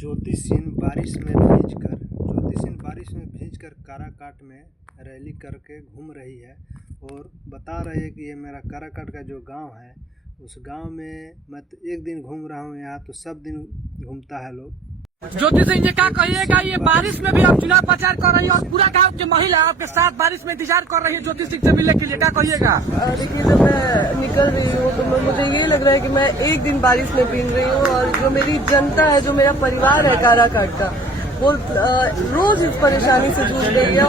ज्योति सिंह बारिश में भींचकर काराकाट में रैली करके घूम रही है और बता रही है कि ये मेरा काराकाट का जो गांव है, उस गांव में मैं तो एक दिन घूम रहा हूँ, यहाँ तो सब दिन घूमता है लोग। ज्योति सिंह जी क्या कहिएगा, ये बारिश में भी आप चुनाव प्रचार कर रही है और पूरा गांव की महिला आपके साथ बारिश में इंतजार कर रही है ज्योति सिंह से मिलने के लिए, क्या कहिएगा? देखिए, जब मैं निकल रही हूँ तो मुझे ये लग रहा है कि मैं एक दिन बारिश में भीग रही हूँ और जो मेरी जनता है, जो मेरा परिवार है काराकाट का, वो रोज इस परेशानी से जूझ रही है।